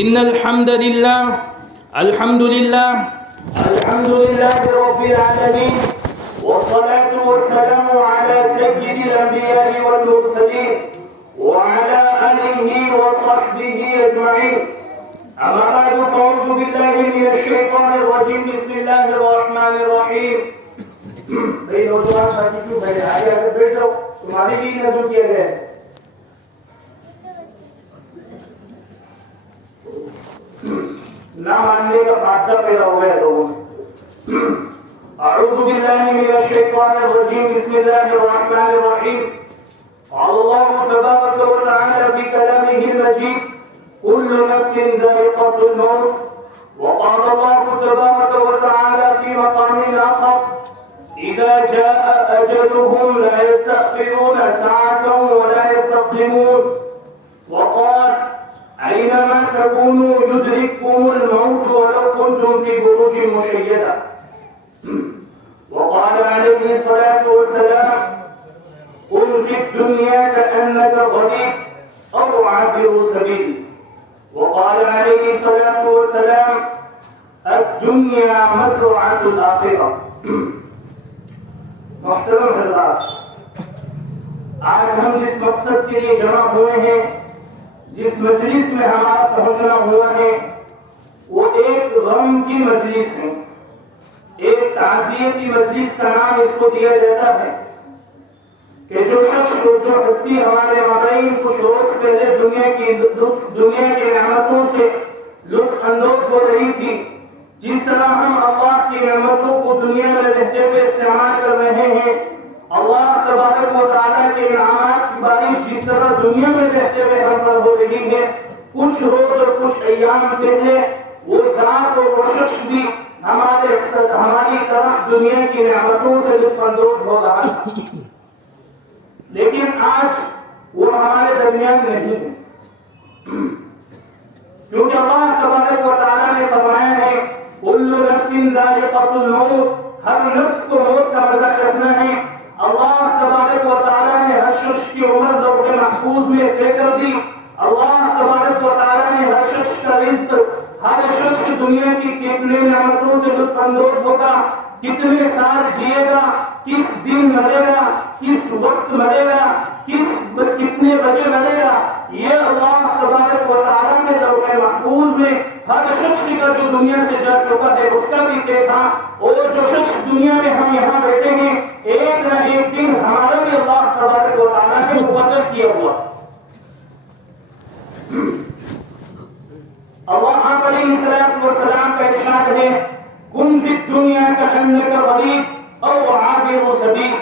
إن الحمد لله الحمد لله رب العالمين، والصلاة والسلام على سيد الأنبياء والمرسلين وعلى آله وصحبه أجمعين. أما بعد فأعوذ بالله من الشيطان الرجيم. بسم الله الرحمن الرحيم. بھائی نوجوان ساتھی کیوں بیٹھے آگے بیٹھ جاؤ، تمہاری بھی نظر کیا گیا ہے. نہ ماننے کا مادہ پیدا ہوا ہے لوگوں میں. اعوذ باللہ من الشیطان الرجیم. بسم اللہ الرحمن الرحیم. قال اللہ تبارک و تعالی فی کلامہ المجید كل نفس ذائقة الموت. وقال الله تبارك وتعالى في مقام آخر إذا جاء أجلهم لا يستأخرون ساعة ولا يستقدمون. وقال أينما تكونوا يدرككم الموت ولو كنتم في بروج مشيدة. وقال عليه الصلاة والسلام كن في الدنيا كأنك غريب أو عابر سبيل. وقال عليه الصلاة والسلام الدنيا مزرعة الآخرة. محترم حضرات، آج ہم جس مقصد کے لیے جمع ہوئے ہیں، جس مجلس میں ہمارا پہنچنا ہوا ہے، وہ ایک غم کی مجلس ہے، ایک تعزیتی مجلس کا نام اس کو دیا جاتا ہے کہ جو شخص جو ہستی ہمارے مابین کچھ روز پہلے دنیا کی نعمتوں سے لطف اندوز ہو رہی تھی، جس طرح ہم اللہ کی نعمتوں کو دنیا میں رہتے ہوئے استعمال کر رہے ہیں، اللہ تبارک و تعالیٰ کے انعامات کی بارش جس طرح دنیا میں رہتے ہوئے ہم پر ہو رہی ہے، کچھ روز اور کچھ ایام پہلے وہ ذات اور وہ شخص بھی ہماری طرح دنیا کی نعمتوں سے لطف اندوز ہو رہا تھا، لیکن آج وہ ہمارے درمیان نہیں ہے، کیونکہ اللہ تبارک و تعالیٰ نے فرمایا ہے کل نفس ذائقۃ الموت، ہر نفس کو موت کا مزہ چکھنا ہے. اللہ تبارک و تعالیٰ نے ہر شخص کی عمر لوح محفوظ میں طے کر دی. اللہ تبارک و تعالیٰ نے ہر شخص کا رزق، ہر شخص دنیا کی کتنے نعمتوں سے لطف اندوز ہوگا، کتنے سال جیے گا، کس دن مرے گا، کس وقت مرے گا، کتنے بجے مرے گا، یہ اللہ تبارک و تعالیٰ نے لوح محفوظ میں ہر شخص کا جو دنیا سے جا چکا ہے اس کا بھی طے تھا. اور جو شخص دنیا میں ہم یہاں بیٹھے ہیں، ایک نہ ایک دن ہمارا بھی اللہ تبارک و تعالیٰ نے مقرر کیا ہوا. اللہ علیہ السلام کا ارشاد ہے کن فی الدنیا کأنک غریب او عابر سبیل،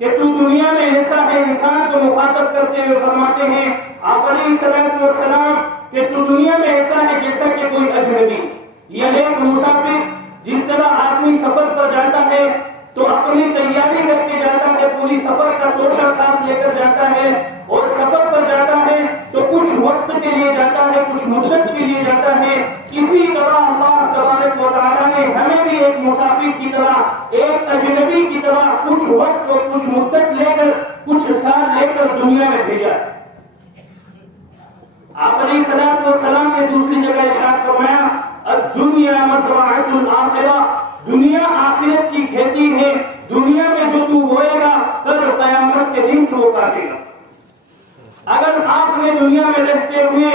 کہ تو دنیا میں ایسا ہے. انسان کو مخاطب کرتے ہوئے فرماتے ہیں آپ علیہ السلام کہ تو دنیا میں ایسا ہے جیسا کہ کوئی اجنبی یا ایک مسافر. جس طرح آدمی سفر پر جاتا ہے تو اپنی تیاری کر کے جاتا ہے، پوری سفر کا توشہ ساتھ لے کر جاتا ہے، اور سفر پر جاتا ہے تو کچھ وقت کے لیے جاتا ہے، کچھ مدت کے لیے جاتا ہے. اسی طرح اللہ تبارک و تعالیٰ نے ہمیں بھی ایک مسافر کی طرح، ایک اجنبی کی طرح کچھ وقت اور کچھ مدت لے کر، کچھ سال لے کر دنیا میں بھیجا. آپ علیہ السلام نے دوسری جگہ ارشاد فرمایا الدنیا مزرعۃ الآخرہ، دنیا آخرت کی کھیتی ہے. دنیا میں جو تو بوئے گا کل قیامت کے دن تو وہ کاٹے گا. اگر آپ نے دنیا میں رہتے ہوئے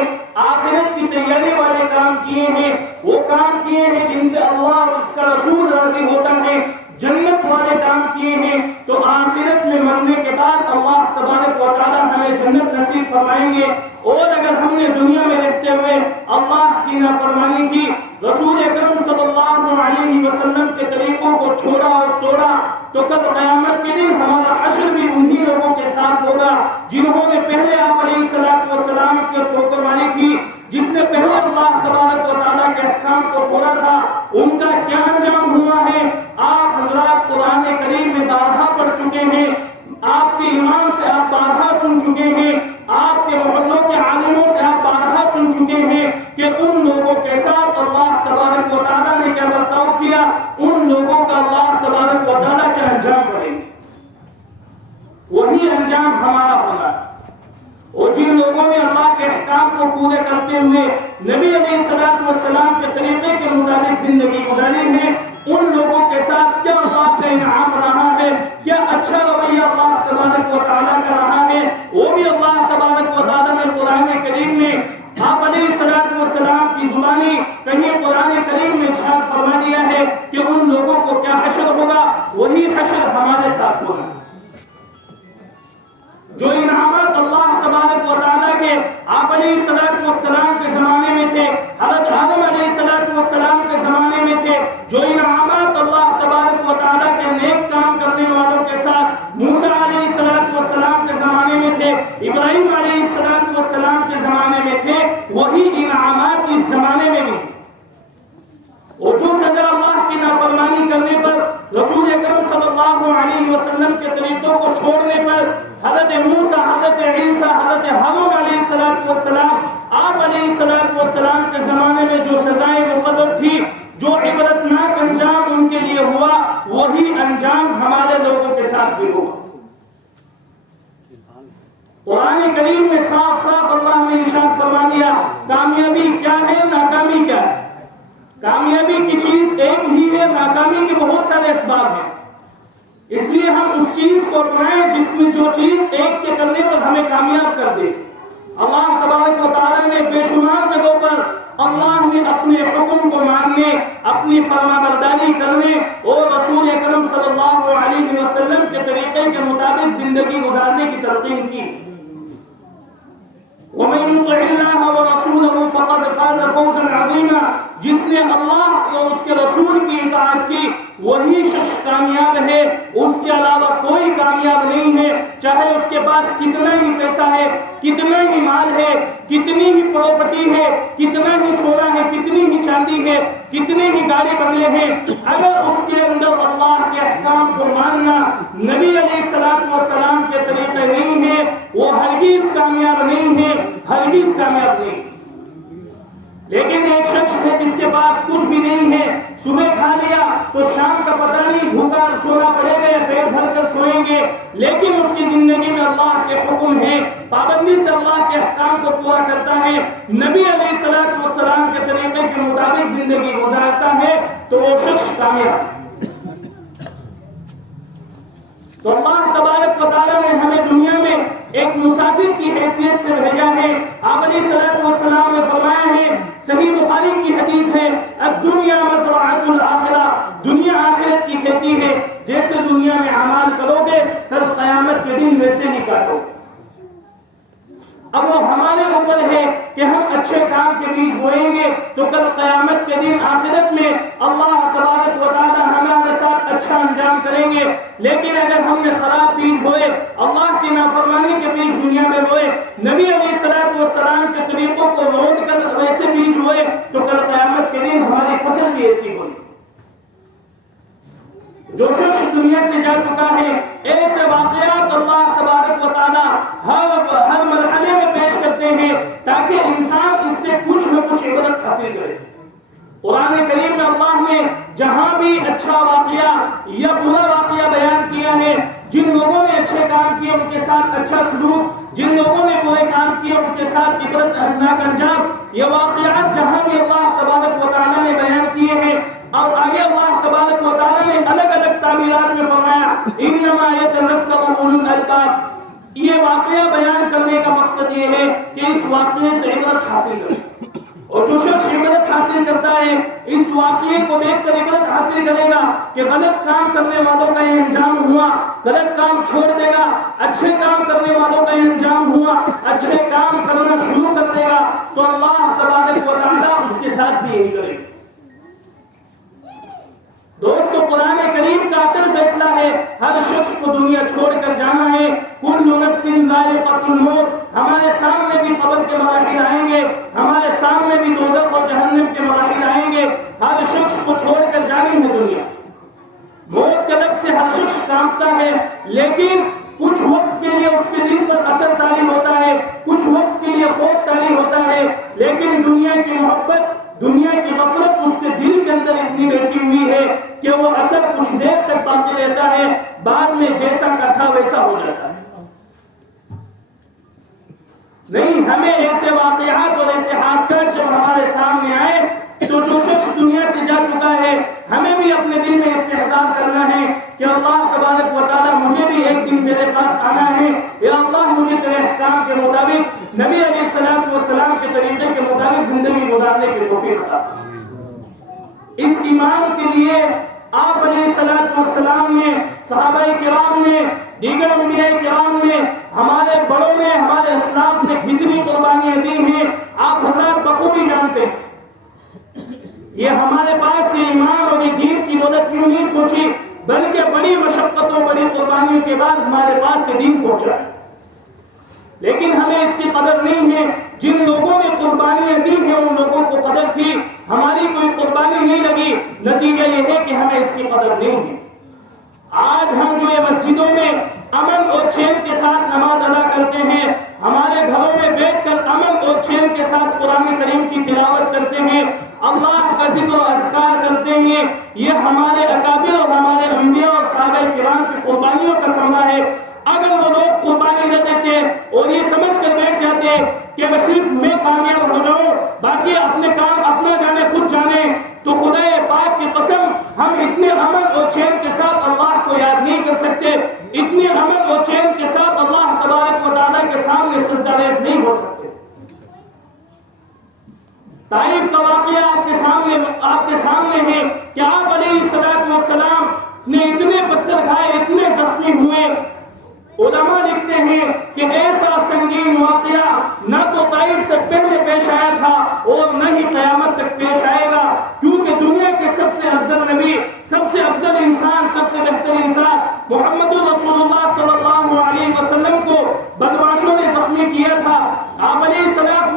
آخرت کی تیاری والے کام کیے ہیں، وہ کام کیے ہیں جن سے اللہ اور اس کا رسول راضی ہوتا ہے، جنت والے کام کیے ہیں، تو آخرت میں مرنے کے بعد اللہ تبارک و تعالیٰ ہمیں جنت نصیب فرمائیں گے. اور اگر ہم نے دنیا میں رہتے ہوئے اللہ کی نافرمانی کی، رسول اکرم صلی اللہ علیہ وسلم کے طریقوں کو چھوڑا اور توڑا، تو کل قیامت کے دن ہمارا حشر بھی انہی لوگوں کے ساتھ ہوگا جنہوں نے پہلے آپ علیہ السلام کی حکمرانی کی، جس نے پہلے اللہ تبارک و تعالیٰ کے احکام کو توڑا تھا. ان کا کیا انجام ہوا ہے آپ حضرات قرآن کریم میں بارہا پڑھ چکے ہیں، آپ کے امام سے آپ بارہا سن چکے ہیں، آپ کے محلوں کے عالموں سے آپ بارہا سن چکے ہیں کہ ان لوگوں کے ساتھ اللہ تبارک و تعالیٰ نے کیا برتاؤ کیا، ان لوگوں کا اللہ تبارک و تعالیٰ کیا انجام کریں گے. وہی انجام ہمارا ہونا ہے. اور جن لوگوں نے اللہ کے احکام کو پورے کرتے ہوئے نبی علیہ السلام کے طریقے کے مطابق زندگی گزاری ہے، ان لوگوں کے ساتھ کیا ذات انعام رہا ہے، کیا اچھا رویہ اللہ تبارک و تعالیٰ کا رہا ہے، وہ بھی اللہ تبارک و تعالیٰ نے قرآن کریم میں آپ علیہ السلام کی زبانی کہیں قرآن کریم میں ارشاد فرما دیا ہے کہ ان لوگوں کو کیا حشر ہوگا، وہی حشر ہمارے ساتھ ہوگا۔ جو انعامات اللہ تبارک و تعالیٰ کے آپ علیہ السلام کے زمانے میں تھے، حضرت آدم علیہ السلام کے زمانے میں تھے، جو انعامات اللہ تبارک و تعالیٰ کے نیک کام کرنے والوں کے ساتھ موسیٰ علیہ السلام کے زمانے میں تھے، ابراہیم علیہ السلام کے زمانے میں تھے، وہی انعامات اس زمانے میں بھی۔ اور جو سزا اللہ کی نافرمانی کرنے پر، رسول اکرم صلی اللہ علیہ وسلم کے طریقوں کو چھوڑنے پر، حضرت موسیٰ، حضرت عیسیٰ، حضرت ہارون علیہ السلام، آپ علیہ السلام کے زمانے میں جو سزائیں مقرر تھی، جو عبرتناک انجام ان کے لیے ہوا، وہی انجام ہمارے لوگوں کے ساتھ بھی ہوا۔ قرآن کریم میں صاف صاف اللہ نے ارشاد فرما دیا کامیابی کیا ہے، ناکامی کیا ہے۔ کامیابی کی چیز ایک ہی ہے، ناکامی کے بہت سارے اسباب ہیں، اس لیے ہم اس چیز کو اپنائیں جس میں جو چیز ایک کے کرنے پر ہمیں کامیاب کر دے۔ اللہ تبارک و تعالیٰ نے بے شمار جگہوں پر اللہ نے اپنے حکم کو ماننے، اپنی فرما برداری کرنے اور رسول اکرم صلی اللہ علیہ وسلم کے طریقے کے مطابق زندگی گزارنے کی تلقین کی۔ وَمَن يُطِعِ اللَّهَ وَرَسُولَهُ فَقَدْ فَازَ فَوْزًا عَظِيمًا، جس نے اللہ اور اس کے رسول کی اطاعت کی وہی شخص کامیاب ہے، اس کے علاوہ کوئی کامیاب نہیں ہے، چاہے اس کے پاس کتنا ہی پیسہ ہے، کتنا ہی مال ہے، کتنی ہی پراپرٹی ہے، کتنا ہی سونا ہے، کتنی ہی چاندی ہے، کتنے ہی گاڑی بنگلے ہیں، اگر اس کے اندر اللہ کے احکام کو ماننا، نبی علیہ السلام کے طریقے نہیں ہے، وہ ہرگز کامیاب نہیں ہے، ہرگز کامیاب نہیں۔ لیکن ایک شخص ہے جس کے پاس کچھ بھی نہیں ہے، صبح کھا لیا تو شام کا پتہ نہیں، بھوکا سونا پڑے گا یا پیٹ بھر کر سوئیں گے، لیکن اس کی زندگی میں اللہ کے حکم ہے، پابندی سے اللہ کے احکام کو پورا کرتا ہے، نبی علیہ السلام کے طریقے کے مطابق زندگی گزارتا ہے، تو وہ شخص کامیاب ہے۔ تو اللہ تبارک و تعالیٰ نے ہمیں دنیا میں ایک مسافر کی حیثیت سے بھیجا ہے۔ آپ علیہ السلام نے فرمایا ہے، صحیح بخاری کی حدیث ہے، الدنیا مزرعۃ الآخرہ، دنیا آخرت کی کھیتی ہے، جیسے دنیا میں اعمال کرو گے کل قیامت کے دن ویسے ہی کاٹو۔ اب وہ ہمارے اوپر ہے کہ ہم اچھے کام کے بیج بوئیں گے تو کل قیامت کے دن آخرت میں اللہ تبارک و تعالی ہمارے ساتھ اچھا انجام کریں گے، لیکن اگر ہم نے خراب بیج بوئے، اللہ کی نافرمانی کے بیج دنیا میں بوئے، نبی علیہ السلام کے طریقوں کو روک کر ویسے بیج بوئے، تو کل قیامت کے دن ہماری فصل بھی ایسی ہوئی۔ جو شخص دنیا سے جا چکا ہے، ایسے واقعات اللہ تبارک و تعالی ہر مرحلے میں پیش کرتے ہیں تاکہ انسان اس سے کچھ نہ کچھ عبرت حاصل کرے۔ قرآن کریم میں اللہ نے جہاں بھی اچھا واقعہ یا برا واقعہ بیان کیا ہے، جن لوگوں نے اچھے کام کیے ان کے ساتھ اچھا سلوک، جن لوگوں نے برے کام کیے ان کے ساتھ عبرتناک انجام، یہ واقعات جہاں بھی اللہ تبارک و تعالی نے بیان کیے ہیں، اور آگے اللہ تبارک و تعالی نے الگ الگ تعبیرات میں فرمایا انما یتذکر اولو الالباب۔ یہ واقعہ بیان کرنے کا مقصد یہ ہے کہ اس واقعے سے عبرت حاصل کرے، اور جو شخص عبرت حاصل کرتا ہے اس واقعے کو دیکھ کر عبرت حاصل کرے گا کہ غلط کام کرنے والوں کا یہ انجام ہوا، غلط کام چھوڑ دے گا، اچھے کام کرنے والوں کا یہ انجام ہوا، اچھے کام کرنا شروع کر دے گا، تو اللہ تبارک و تعالیٰ اس کے ساتھ بھی یہی کرے گا۔ دوستو، قرآن کریم کا اصل فیصلہ ہے ہر شخص کو دنیا چھوڑ کر جانا ہے، کل نفس ذائقۃ الموت، ہمارے سامنے بھی قبر کے مراحل آئیں گے، ہمارے سامنے بھی دوزخ اور جہنم کے مراحل آئیں گے، ہر شخص کو چھوڑ کر جانی ہے دنیا۔ موت کے لفظ سے ہر شخص کانپتا ہے، لیکن کچھ وقت کے لیے اس کے دل پر اثر طاری ہوتا ہے، کچھ وقت کے لیے خوف طاری ہوتا ہے، لیکن دنیا کی محبت، دنیا کی غفلت اس کے دل کے اندر اتنی بیٹھی ہوئی ہے کہ وہ اثر کچھ دیر تک باقی رہتا ہے، بعد میں جیسا کا تھا ویسا ہو جاتا ہے۔ نہیں، ہمیں ایسے واقعات اور ایسے حادثات جب ہمارے سامنے آئے تو جو شخص دنیا سے جا چکا ہے ہمیں بھی اپنے دل میں استحضار کرنا ہے کہ اللہ تبارک و تعالیٰ مجھے بھی ایک دن تیرے پاس آنا ہے، یا اللہ مجھے تیرے احکام کے مطابق نبی علیہ السلام کے طریقے کے مطابق زندگی گزارنے کی توفیق عطا۔ اس ایمان کے لیے آپ علیہ السلام نے، صحابہ کرام نے، دیگر انبیاء کرام نے، ہمارے بڑوں نے، ہمارے اسلاف نے جتنی قربانیاں دی ہیں آپ حضرات بخوبی جانتے ہیں۔ یہ ہمارے پاس یہ ایمان اور یہ دین کی دولت کیوں نہیں پہنچی، بلکہ بڑی مشقتوں بڑی قربانیوں کے بعد ہمارے پاس یہ دین پہنچا ہے، لیکن ہمیں اس کی قدر نہیں ہے۔ جن لوگوں نے قربانیاں دی ہیں ان لوگوں کو قدر تھی، ہماری کوئی قربانی نہیں لگی، نتیجہ یہ ہے کہ ہمیں اس کی قدر نہیں ہے۔ آج ہم جو یہ مسجدوں میں امن اور چین کے ساتھ نماز ادا کرتے ہیں، ہمارے گھروں میں بیٹھ کر امن اور چین کے ساتھ قرآن کریم کی تلاوت کرتے ہیں، اللہ کا ذکر و اذکار کرتے ہیں، یہ ہمارے اکابر اور ہمارے انبیاء اور صحابہ کرام کی قربانیوں کا ثمرہ ہے۔ اگر وہ لوگ قربانی نہ دیتے اور یہ سمجھ کر بیٹھ جاتے کہ میں صرف میں کامیاب ہو جاؤں، باقی اپنے کام اپنا جانے خود جانے، تو خدا پاک کی قسم ہم اتنے امن اور چین کے ساتھ اللہ کو یاد نہیں کر سکتے، اتنے امن اور چین کے ساتھ اللہ تبارک و تعالیٰ کے سامنے سجدہ ریز نہیں ہو سکتے۔ طائف کا واقعہ آپ کے سامنے ہے کہ آپ علیہ السلام نے اتنے پتھر کھائے، اتنے زخمی ہوئے۔ علماء لکھتے ہیں کہ ایسا سنگین واقعہ نہ تو طائف سے پہلے پیش آیا تھا اور نہ ہی قیامت تک پیش آئے گا، کیونکہ دنیا کے سب سے افضل نبی، سب سے افضل انسان، سب سے بہتر انسان محمد رسول اللہ صلی اللہ علیہ وسلم کو بدماشوں نے زخمی کیا تھا۔ آپ علیہ السلام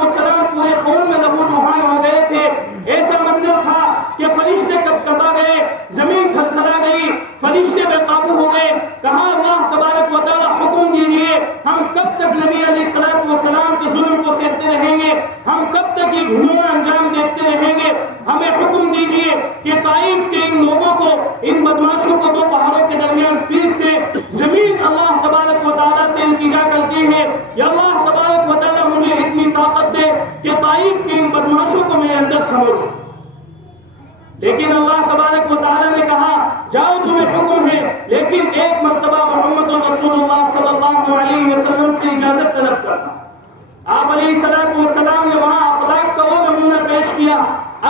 پورے خون میں لہو لہان ہو گئے تھے۔ ایسا منظر تھا کہ فرشتے کپکپا گئے، زمین تھرتھرا گئی، فرشتے بے قابو ہو گئے۔ کہا اللہ تبارک و تعالیٰ حکم دیجئے، ہم کب تک نبی علیہ السلام کے ظلم کو سہتے رہیں گے، ہم کب تک یہ گھنونا انجام دیکھتے رہیں گے؟ ہمیں حکم دیجئے کہ طائف کے ان لوگوں کو، ان بدماشوں کو دو پہاڑوں کے درمیان پیس دے۔ زمین اللہ تبارک و تعالیٰ سے التجا کرتی ہے، یا اللہ تبارک و تعالیٰ مجھے اتنی طاقت دے کہ طائف کے ان بدماشوں کو میرے اندر سمجھو۔ لیکن اللہ تبارک و تعالیٰ نے کہا جاؤ تمہیں حکم ہے، لیکن ایک مرتبہ محمد رسول اللہ صلی اللہ علیہ وسلم سے اجازت طلب کرنا۔ آپ علیہ السلام نے وہاں اخلاق کا وہ نمونہ پیش کیا،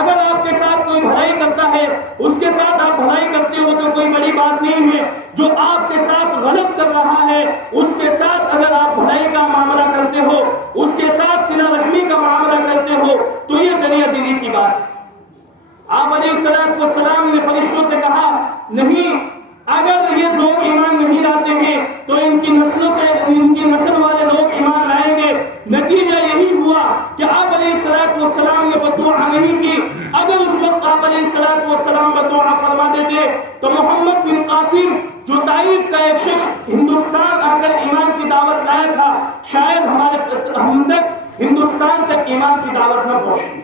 اگر آپ کے ساتھ کوئی بھلائی کرتا ہے اس کے ساتھ آپ بھلائی کرتے ہو تو کوئی بڑی بات نہیں ہے، جو آپ کے ساتھ غلط کر رہا ہے اس کے ساتھ اگر آپ بھلائی کا معاملہ کرتے ہو، اس کے ساتھ صلہ رحمی کا معاملہ کرتے ہو تو یہ دریا دلی کی بات ہے۔ آپ علیہ السلام نے فرشتوں سے کہا نہیں، اگر یہ لوگ ایمان نہیں لاتے ہیں تو ان کی نسل والے لوگ ایمان لائیں گے۔ نتیجہ یہی ہوا کہ آپ علیہ السلام نے بددعا نہیں کی۔ اگر اس وقت آپ علیہ السلام بددعا فرما دیتے تو محمد بن قاسم جو طائف کا ایک شخص ہندوستان آ کر ایمان کی دعوت لایا تھا، شاید ہم تک ہندوستان تک ایمان کی دعوت نہ پہنچی۔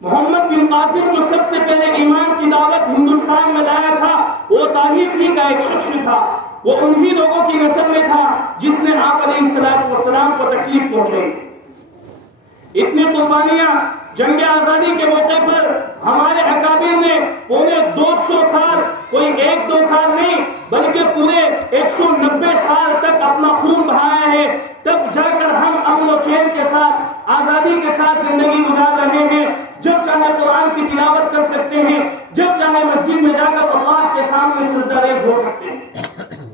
محمد بن قاسم جو سب سے پہلے ایمان کی دعوت ہندوستان میں لایا تھا وہ طائف ہی کا ایک شخص تھا، وہ انہی لوگوں کی نسل میں تھا جس نے آپ علیہ السلام کو تکلیف پہنچائی۔ اتنی قربانیاں جنگ آزادی کے موقع پر ہمارے اکابر نے پورے 200 سال، کوئی 1-2 سال نہیں بلکہ پورے 190 سال تک اپنا خون بہایا ہے، تب جا کر ہم امن و چین کے ساتھ، آزادی کے ساتھ زندگی گزار رہے ہیں۔ جب چاہے قرآن کی تلاوت کر سکتے ہیں، جب چاہے مسجد میں جا کر اللہ کے سامنے سجدہ ریز ہو سکتے ہیں۔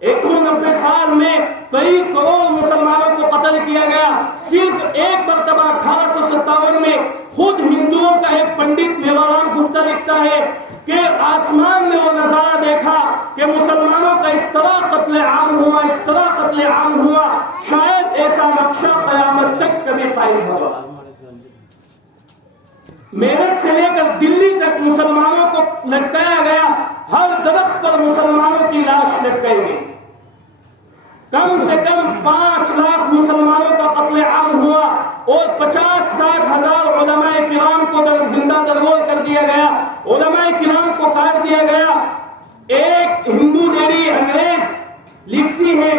190 سال میں کئی کروڑ مسلمانوں کو قتل کیا گیا۔ صرف ایک مرتبہ 1857 میں خود ہندوؤں کا ایک پنڈت میوارام گپتا لکھتا ہے کہ آسمان نے وہ نظارہ دیکھا کہ مسلمانوں کا اس طرح قتل عام ہوا، اس طرح قتل عام ہوا، شاید ایسا نقشہ قیامت تک کبھی قائم ہوگا۔ میرٹھ سے لے کر دلی تک مسلمانوں کو لٹکایا گیا، ہر درخت پر مسلمانوں کی لاش لٹکائی گئی۔ کم سے کم 5 لاکھ مسلمانوں کا قتل عام ہوا اور 50-60 ہزار علماء کرام کو زندہ درگور کر دیا گیا، علماء کرام کو کاٹ دیا گیا۔ ایک ہندو لیڈی انگریز لکھتی ہے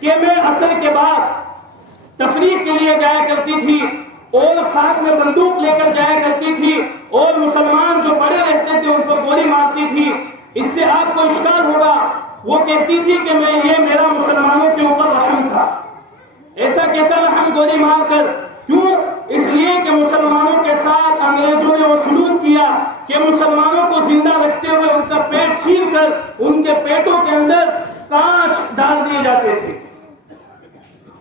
کہ میں عصر کے بعد تفریح کے لیے جایا کرتی تھی اور ساتھ میں بندوق لے کر جایا کرتی تھی اور مسلمان جو پڑے رہتے تھے ان پر گولی مارتی تھی. اس سے آپ کو اشکال ہوگا. وہ کہتی تھی کہ یہ میرا مسلمانوں کے اوپر رحم تھا. ایسا کیسا رحم گولی مار کر؟ کیوں؟ اس لیے کہ مسلمانوں کے ساتھ انگریزوں نے وہ سلوک کیا کہ مسلمانوں کو زندہ رکھتے ہوئے ان کا پیٹ چھین کر ان کے پیٹوں کے اندر کانچ ڈال دیے جاتے تھے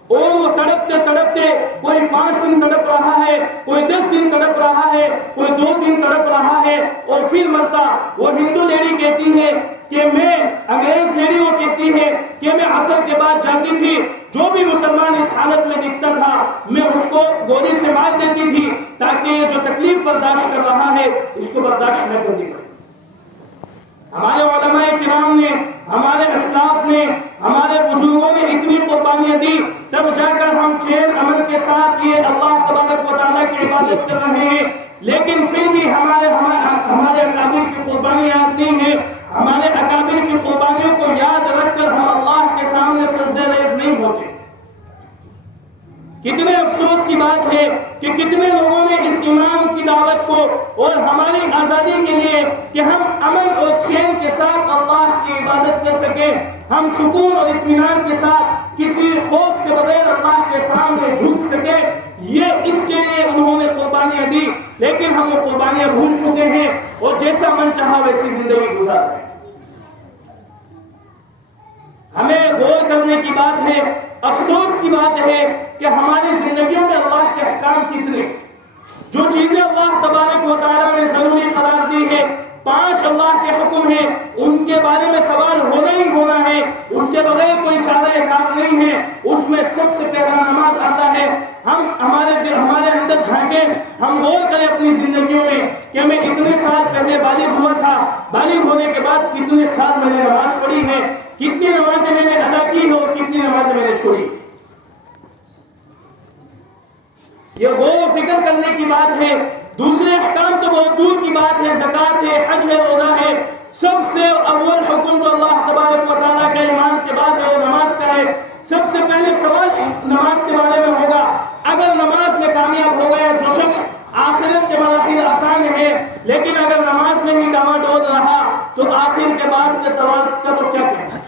اور وہ تڑپتے تڑپتے کوئی 5 دن تڑپ رہا ہے, کوئی 10 دن تڑپ رہا ہے, کوئی 2 دن تڑپ رہا ہے اور پھر مرتا. وہ ہندو لیڈی کہتی ہے کہ میں, انگریز لیڈی وہ کہتی ہے کہ میں عصر کے بعد جاتی تھی, جو بھی مسلمان اس حالت میں دکھتا تھا میں اس کو گولی سے مار دیتی تھی تاکہ یہ جو تکلیف برداشت کر رہا ہے اس کو برداشت نہ کرنی پڑے. ہمارے علماء کرام نے, ہمارے اسلاف نے, ہمارے بزرگوں نے اتنی قربانیاں دی, تب جا کر ہم چین امن کے ساتھ یہ اللہ تبارک و تعالیٰ کی عبادت کر رہے ہیں. لیکن پھر بھی ہمارے اکابر کی قربانیاں آتی ہیں. ہمارے اکابر کی قربانیوں کو یاد رکھ کر ہم اللہ کے سامنے سجدہ ریز نہیں ہوتے. کتنے افسوس کی بات ہے کہ کتنے لوگوں نے اس امام کی دعوت کو اور ہماری آزادی کے لیے کہ ہم امن اور چین کے ساتھ اللہ کی عبادت کر سکیں, ہم سکون اور اطمینان کے ساتھ کسی خوف کے بغیر اللہ کے سامنے جھک سکے, یہ اس کے لیے انہوں نے قربانیاں دی. لیکن ہم وہ قربانیاں بھول چکے ہیں اور جیسا من چاہا ویسی زندگی گزار رہے ہیں. ہمیں غور کرنے کی بات ہے, افسوس کی بات ہے کہ ہماری زندگیوں میں اللہ کے احکام کتنے, جو چیزیں اللہ تبارک و تعالیٰ نے ضروری قرار دی ہے, 5 اللہ کے حکم ہیں, ان کے بارے میں سوال ہونا ہی ہونا ہے, اس کے بغیر کوئی چارہ کار نہیں ہے. اس میں سب سے پہلا نماز آتا ہے. ہم ہمارے اندر جھانکیں, ہم غور کریں اپنی زندگیوں میں کہ میں اتنے سال پہلے بالغ ہوا تھا, بالغ ہونے کے بعد کتنے سال میں نے نماز پڑھی ہے, کتنی نمازیں میں نے ادا کی ہے اور کتنی نمازیں میں نے چھوڑی. یہ غور و فکر کرنے کی بات ہے. دوسرے احکام تو بہت دور کی بات ہے, زکات ہے, حج ہے, روزہ ہے. سب سے اول حکم جو اللہ تبارک و تعالیٰ کے ایمان کے بعد ہے وہ نماز کا ہے. سب سے پہلے سوال نماز کے بارے میں ہوگا. اگر نماز میں کامیاب ہو گیا جو شخص, آخرت کے مراحل آسان ہے, لیکن اگر نماز میں ہی ڈاواڈول رہا تو آخر کے بعد کے سوال کا تو کیا کہنا.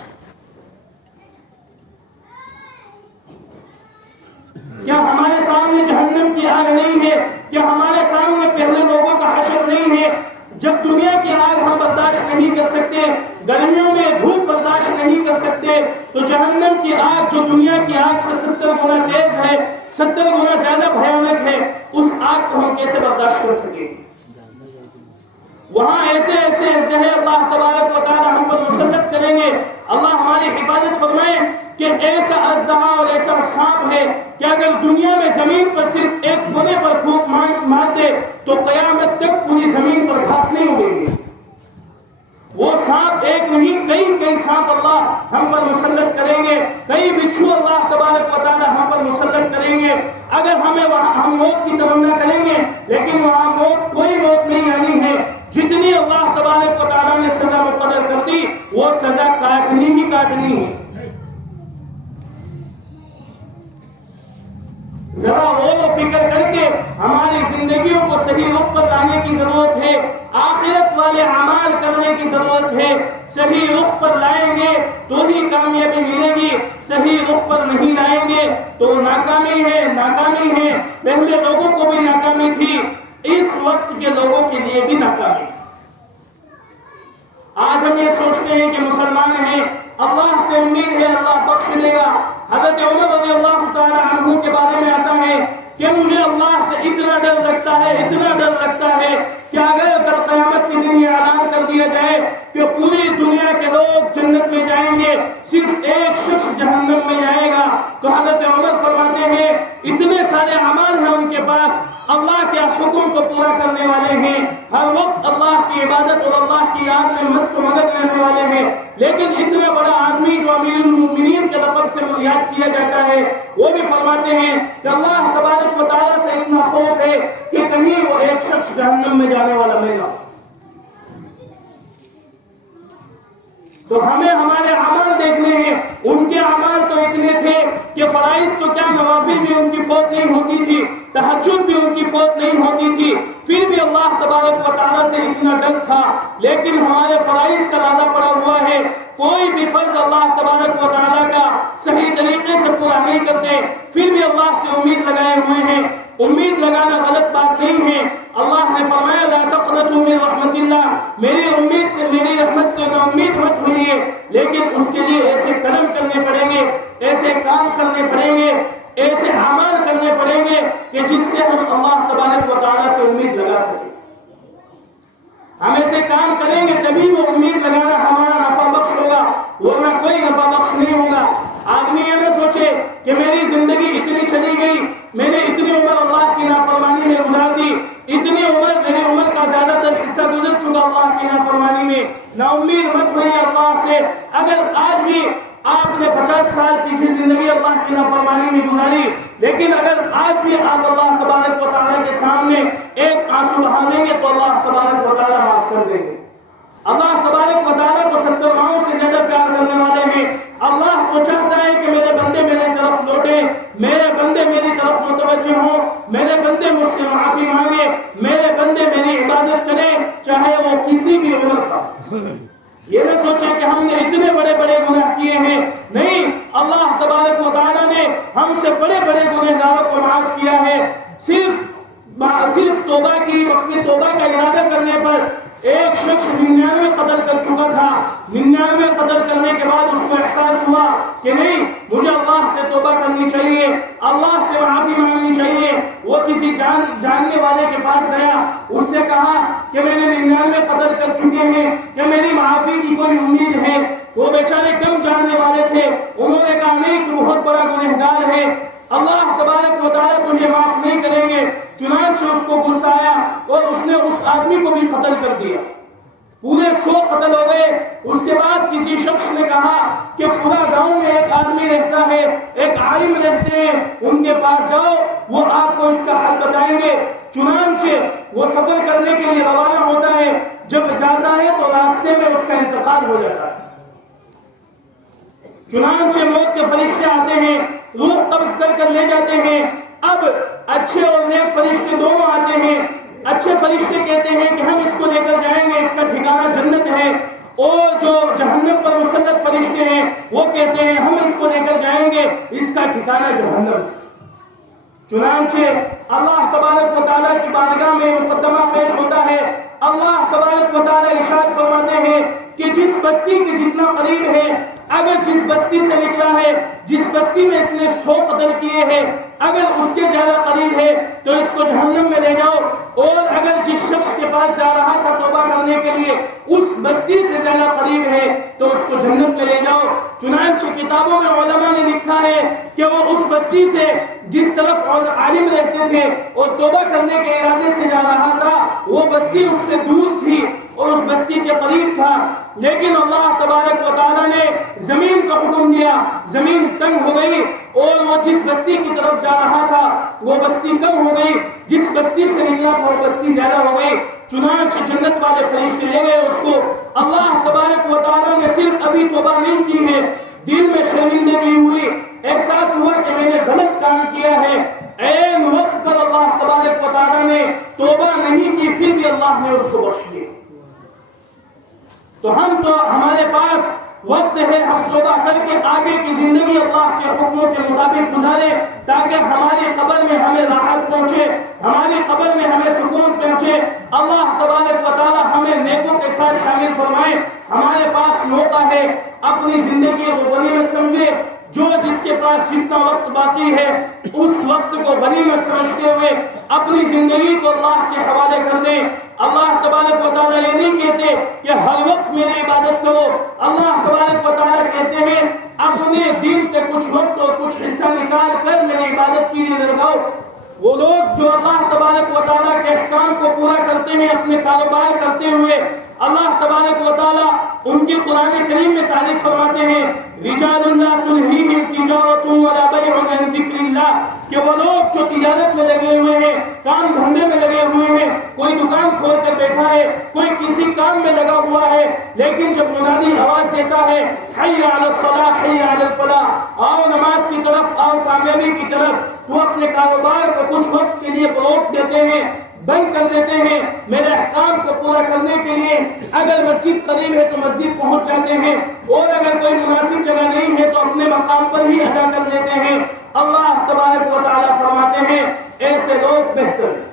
کیا ہمارے سامنے جہنم کی آگ نہیں ہے؟ کیا ہمارے سامنے پہلے لوگوں کا حشر نہیں ہے؟ جب دنیا کی آگ ہم برداشت نہیں کر سکتے, گرمیوں میں دھوپ برداشت نہیں کر سکتے, تو جہنم کی آگ جو دنیا کی آگ سے 70 گنا تیز ہے, 70 گنا زیادہ بھیانک ہے, اس آگ کو ہم کیسے برداشت کر سکیں؟ وہاں ایسے ایسے اژدہے اللہ تبارک و تعالی ہم پر مسلط کریں گے. اللہ ہماری حفاظت فرمائے کہ ایسا اژدہا اور ایسا سانپ ہے کہ اگر دنیا میں زمین پر صرف ایک کونے پر پھونک مار دے تو قیامت تک پوری زمین پر گھاس نہیں اگے گی. وہ سانپ ایک نہیں, کئی سانپ اللہ ہم پر مسلط کریں گے, کئی بچھو اللہ تبارک و تعالی ہم پر مسلط کریں گے. اگر ہم موت کی تمنا کریں گے لیکن وہاں کوئی موت نہیں آنی ہے. جتنی اللہ تبارک و تعالی نے سزا مقرر کر دی وہ سزا کاٹنی ہی کاٹنی ہے. ذرا غور و فکر کر کے ہماری زندگیوں کو صحیح رخ پر لانے کی ضرورت ہے. آخرت والے اعمال کرنے کی ضرورت ہے. صحیح رخ پر لائیں گے تو ہی کامیابی ملے گی, صحیح رخ پر نہیں لائیں گے تو ناکامی ہے, ناکامی ہے. پہلے لوگوں کو بھی ناکامی تھی, اس وقت کے لوگوں کے لیے بھی ناکامی. آج ہم یہ سوچتے ہیں کہ مسلمان ہیں, اللہ سے امید ہے اللہ بخش لے گا. حضرت عمر رضی اللہ تعالی عنہ کے بارے میں آتا ہے کہ مجھے اللہ سے اتنا ڈر لگتا ہے, اتنا ڈر لگتا ہے کہ اگر کل قیامت کے دن یہ اعلان کر دیا جائے کہ پوری دنیا کے لوگ جنت میں جائیں گے, صرف ایک شخص جہنم میں جائے گا, تو حضرت عمر فرماتے ہیں اتنے سارے اعمال ہیں ان کے پاس, اللہ کے حکم کو پورا کرنے والے ہیں, ہر وقت اللہ کی عبادت اور اللہ کی یاد میں مست و مگن رہنے والے ہیں, لیکن اتنا بڑا آدمی جو امیر المؤمنین کے لقب سے یاد کیا جاتا ہے وہ بھی فرماتے ہیں کہ اللہ تبارک و تعالیٰ سے اتنا خوف ہے کہ کہیں وہ ایک شخص جہنم میں جانے والا میں نہ ہو. تو ہمیں ہمارے عمل دیکھنے ہیں, ان کے اعمال تو اتنے تھے کہ فرائض تو کیا نوافل بھی ان کی فوت نہیں ہوتی تھی، تہجد بھی ان کی فوت نہیں ہوتی تھی، پھر بھی اللہ تبارک و تعالیٰ سے اتنا ڈر تھا۔ لیکن ہمارے فرائض کا لادہ پڑا ہوا ہے، کوئی بھی فرض اللہ تبارک و تعالیٰ کا صحیح طریقے سے پورا نہیں کرتے، پھر بھی اللہ سے امید لگائے ہوئے ہیں۔ امید لگانا غلط بات نہیں ہے، اللہ نے فرمایا لا تقنطوا من رحمت اللہ، میری امید سے، میری رحمت سے نا امید مت ہوئیے، لیکن اس کے لیے ایسے قدم کرنے پڑیں گے، ایسے کام کرنے پڑیں گے، ایسے اعمال کرنے پڑیں گے کہ جس سے ہم اللہ تبارک و تعالیٰ سے امید لگا سکیں۔ ہم ایسے کام کریں گے تبھی وہ امید لگانا ہمارا نفع بخش ہوگا، ورنہ کوئی نفع بخش نہیں ہوگا۔ آدمی یہ نہ سوچے کہ میری زندگی اتنی چلی گئی، میں نے اتنی عمر اللہ کی نافرمانی میں گزار دی، اتنی عمر، میری عمر کا زیادہ تر حصہ گزر چکا اللہ کی نافرمانی میں۔ نا امید مت ہوئیے اللہ سے۔ اگر آج بھی آپ نے 50 سال پیچھے زندگی اللہ کی نافرمانی میں گزاری، لیکن اگر آج بھی آپ اللہ تبارک و تعالیٰ کے سامنے ایک آنسو بہا دیں گے تو اللہ تبارک و تعالیٰ معاف کر دیں گے۔ اللہ تبارک و تعالیٰ کو 70 ماؤں سے زیادہ پیار کرنے والے ہیں۔ اللہ تو چاہتا ہے کہ میرے بندے میری طرف لوٹیں، میرے بندے میری طرف متوجہ ہوں، میرے بندے مجھ سے معافی مانگے، میرے بندے میری عبادت کریں، چاہے وہ کسی بھی عمر کا۔ یہ نہ سوچیں کہ ہم نے اتنے بڑے بڑے گناہ کیے ہیں، نہیں، اللہ تبارک و تعالیٰ نے ہم سے بڑے بڑے گنہگاروں کو معاف کیا ہے۔ صرف توبہ کی، وقتی توبہ کا ارادہ کرنے پر ایک شخص 99 قتل کر چکا تھا، 99 قتل کرنے کے بعد اس کو احساس ہوا کہ نہیں، مجھے اللہ سے توبہ کرنی چاہیے، اللہ سے معافی مانگنی چاہیے۔ وہ کسی جاننے والے کے پاس گیا، اس سے کہا کہ میں نے 99 قتل کر چکے ہیں، کہ میری معافی کی کوئی امید ہے؟ وہ بیچارے کم جاننے والے تھے، انہوں نے کہا نہیں، تو بہت بڑا گنہگار ہے، اللہ تبارک و تعالیٰ تجھے معاف نہیں کریں گے۔ چنانچہ اس کو غصہ آیا اور اس نے اس آدمی کو بھی قتل کر دیا، پورے 100 قتل ہو گئے۔ اس کے بعد کسی شخص نے کہا کہ فلاں گاؤں میں ایک آدمی رہتا ہے، ایک عالم رہتے ہیں، ان کے پاس جاؤ، وہ آپ کو اس کا حل بتائیں گے۔ چنانچہ وہ سفر کرنے کے لیے روانہ ہوتا ہے، جب جاتا ہے تو راستے میں اس کا انتقال ہو جاتا ہے۔ چنانچہ موت کے فرشتے آتے ہیں، روح قبض کر کر لے جاتے ہیں۔ اب اچھے اور نیک فرشتے دونوں آتے ہیں۔ اچھے فرشتے کہتے ہیں کہ ہم اس کو لے کر جائیں گے، اس کا ٹھکانہ جنت ہے، اور جو جہنم پر مسلط فرشتے ہیں وہ کہتے ہیں ہم اس کو لے کر جائیں گے، اس کا ٹھکانہ جہنم ہے۔ چنانچہ اللہ تبارک و تعالیٰ کی بارگاہ میں مقدمہ پیش ہوتا ہے۔ اللہ تبارک و تعالیٰ ارشاد فرماتے ہیں کہ جس بستی کے جتنا قریب ہے، اگر جس بستی سے نکلا ہے، جس بستی میں اس نے 100 قتل کیے ہیں، اگر اس کے زیادہ قریب ہے تو اس کو جہنم میں لے جاؤ، اور اگر جس شخص کے پاس جا رہا تھا توبہ کرنے کے لیے اس بستی سے زیادہ قریب ہے تو اس کو جنت میں لے جاؤ۔ چنانچہ کتابوں میں علماء نے لکھا ہے کہ وہ اس بستی سے جس طرف عالم رہتے تھے اور توبہ کرنے کے ارادے سے جا رہا تھا، وہ بستی اس سے دور تھی اور اس بستی کے قریب تھا، لیکن اللہ تبارک و تعالیٰ نے زمین کا حکم دیا، زمین تنگ ہو گئی اور وہ جس بستی کی طرف جا رہا تھا وہ بستی کم ہو گئی، جس بستی سے نکلا تھا وہ بستی زیادہ ہو گئی۔ چنانچہ جنت والے فرشتے لے گئے اس کو۔ اللہ تبارک و تعالیٰ نے صرف ابھی توبہ نہیں کی ہے، دل میں شرمندگی ہوئی، احساس ہوا کہ میں نے غلط کام کیا ہے، عین وقت پر اللہ تبارک و تعالیٰ نے توبہ نہیں کی، پھر بھی اللہ نے اس کو بخش دیا۔ تو ہمارے پاس وقت ہے، ہم توبہ کر کے آگے کی زندگی اللہ کے حکموں کے مطابق گزارے، تاکہ ہماری قبر میں ہمیں راحت پہنچے، ہماری قبر میں ہمیں سکون پہنچے۔ اللہ تبارک و تعالی ہمیں نیکوں کے ساتھ شامل فرمائے۔ ہمارے پاس موقع ہے، اپنی زندگی کو غنیمت سمجھے۔ جو جس کے پاس جتنا وقت باقی ہے اس وقت کو غنیمت سمجھتے ہوئے اپنی زندگی کو اللہ کے حوالے کر دیں۔ اللہ تبارک و تعالیٰ یہ نہیں کہتے کہ ہر وقت میری عبادت کرو، اللہ تبارک و تعالیٰ کہتے ہیں اپنے دن کے کچھ وقت اور کچھ حصہ نکال کر میری عبادت کے لیے لگاؤ۔ وہ لوگ جو اللہ تبارک و تعالیٰ کے احکام کو پورا کرتے ہیں اپنے کاروبار کرتے ہوئے، اللہ تبارک و تعالیٰ ان کی قرآن کریم میں تعریف فرماتے ہیں رجال لا تلہیہم تجارۃ ولا بیع عن ذکر اللہ، کہ وہ لوگ جو تجارت میں لگے ہوئے ہیں، کام دھندے میں لگے ہوئے ہیں، کوئی دکان کھول کر بیٹھا ہے، کوئی کسی کام میں لگا ہوا ہے، لیکن جب منادی آواز دیتا کہتا ہے حی علی الصلاح حی علی الفلاح، آؤ نماز کی طرف، آؤ کامیابی کی طرف، وہ اپنے کاروبار کو کچھ وقت کے لیے روک دیتے ہیں، بند کر دیتے ہیں، میرے احکام کو پورا کرنے کے لیے اگر مسجد قریب ہے تو مسجد پہنچ جاتے ہیں، اور اگر کوئی مناسب جگہ نہیں ہے تو اپنے مقام پر ہی ادا کر دیتے ہیں۔ اللہ تبارک و تعالیٰ فرماتے ہیں ایسے لوگ بہتر ہیں۔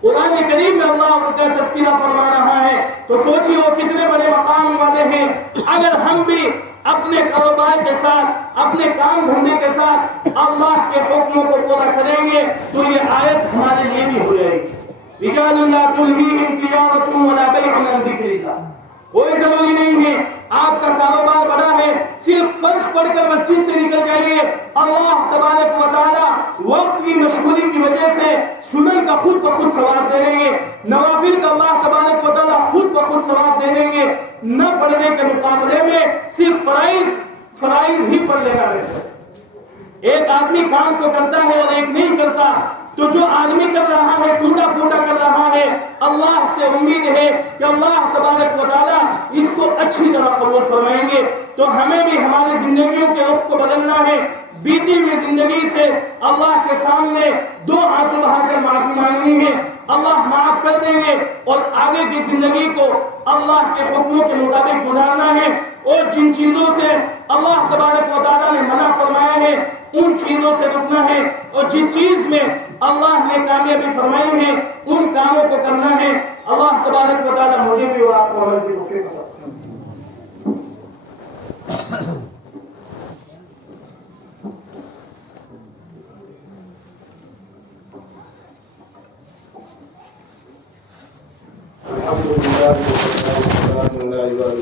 قرآن کریم میں اللہ ان کا تذکرہ فرما رہا ہے تو سوچیے وہ کتنے بڑے مقام والے ہیں۔ اگر ہم بھی اپنے کاروبار کے ساتھ، اپنے کام دھندے کے ساتھ اللہ کے حکموں کو پورا کریں گے تو یہ آیت ہمارے لیے بھی ہو جائے گی۔ رجال لا تلہیہم تجارۃ ولا بیع عن ذکر اللہ۔ کوئی ضروری نہیں ہے آپ کا کاروبار بڑا ہے صرف فرض پڑھ کر مسجد سے نکل جائیے، اللہ تبارک و تعالی وقت کی مشغولی کی وجہ سے سنن کا خود بخود ثواب دے دیں گے، نوافل کا اللہ تبارک و تعالی خود بخود ثواب دے دیں گے۔ نہ پڑھنے کے مقابلے میں صرف فرائض ہی پڑھ لینا رہتا ہے۔ ایک آدمی کام کو کرتا ہے اور ایک نہیں کرتا، تو جو آدمی کر رہا ہے ٹوٹا پھوٹا کر رہا ہے، اللہ سے امید ہے کہ اللہ تبارک و تعالیٰ اس کو اچھی طرح قبول فرمائیں گے۔ تو ہمیں بھی ہماری زندگیوں کے رخ کو بدلنا ہے، بیتی ہوئی زندگی سے اللہ کے سامنے دو آنسو بہا کر معافی مانگنی ہے، اللہ معاف کر دیں گے، اور آگے کی زندگی کو اللہ کے حکموں کے مطابق گزارنا ہے، اور جن چیزوں سے اللہ تبارک و تعالیٰ نے منع فرمایا ہے ان چیزوں سے رکنا ہے، اور جس چیز میں اللہ نے کامیابی فرمائی ہے ان کاموں کو کرنا ہے۔ اللہ تبارک و تعالیٰ مجھے بھی اور آپ کو عمل کی توفیق عطا فرمائے۔ الحمد لله